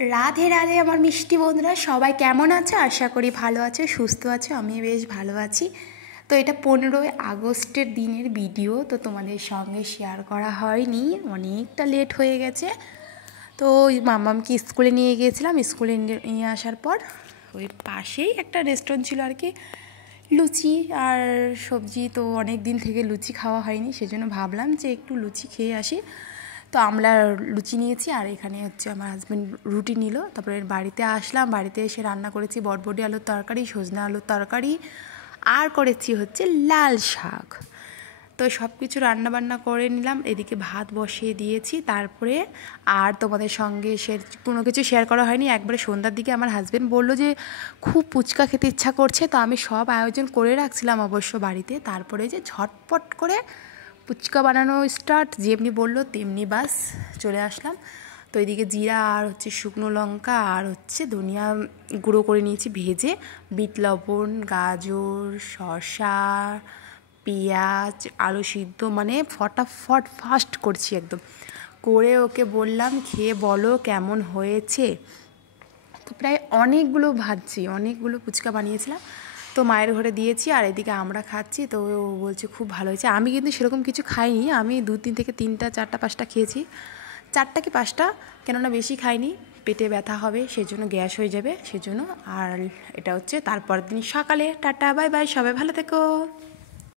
রাধে রাধে আমার মিষ্টি বন্ধুরা, সবাই কেমন আছে? আশা করি ভালো আছে, সুস্থ আছে। আমি বেশ ভালো আছি। তো এটা 15ই আগস্টের দিনের ভিডিও, তো তোমাদের সঙ্গে শেয়ার করা হয়নি, অনেকটা লেট হয়ে গেছে। তো ওই মামামকে স্কুলে নিয়ে গিয়েছিলাম। স্কুলে নিয়ে আসার পর ওই পাশেই একটা রেস্টুরেন্ট ছিল আর কি, লুচি আর সবজি। তো অনেক দিন থেকে লুচি খাওয়া হয়নি, সেজন্য ভাবলাম যে একটু লুচি খেয়ে আসি। তো আমরা লুচি নিয়েছি আর এখানে হচ্ছে আমার হাজব্যান্ড রুটি নিল। তারপরে বাড়িতে আসলাম, বাড়িতে এসে রান্না করেছি বটবটি আলুর তরকারি, সজনা আলুর তরকারি, আর করেছি হচ্ছে লাল শাক। তো সব কিছু রান্নাবান্না করে নিলাম, এদিকে ভাত বসিয়ে দিয়েছি। তারপরে আর তোমাদের সঙ্গে কোনো কিছু শেয়ার করা হয়নি। একবারে সন্ধ্যার দিকে আমার হাজব্যান্ড বললো যে খুব ফুচকা খেতে ইচ্ছা করছে, তো আমি সব আয়োজন করে রাখছিলাম অবশ্য বাড়িতে। তারপরে যে ঝটপট করে ফুচকা বানানো স্টার্ট, যেমনি বললো তেমনি বাস চলে আসলাম। তো এদিকে জিরা আর হচ্ছে শুকনো লঙ্কা আর হচ্ছে ধনিয়া গুঁড়ো করে নিয়েছি ভেজে, বিট লবণ, গাজর, শসা, পেঁয়াজ, আলু সিদ্ধ, মানে ফটাফট ফাস্ট করছি একদম করে। ওকে বললাম খেয়ে বলো কেমন হয়েছে। তো প্রায় অনেকগুলো ফুচকা বানিয়েছিলাম। তো মায়ের ঘরে দিয়েছি আর এদিকে আমরা খাচ্ছি। তো ও বলছে খুব ভালো হয়েছে। আমি কিন্তু সেরকম কিছু খাইনি, আমি 2-3 থেকে 3টা 4টা 5টা খেয়েছি, 4টা কি 5টা, কেননা বেশি খাইনি, পেটে ব্যথা হবে, সেজন্য গ্যাস হয়ে যাবে সেজন্য। আর এটা হচ্ছে তারপর দিন সকালে। টাটা, বাই বাই, সবাই ভালো থেকো।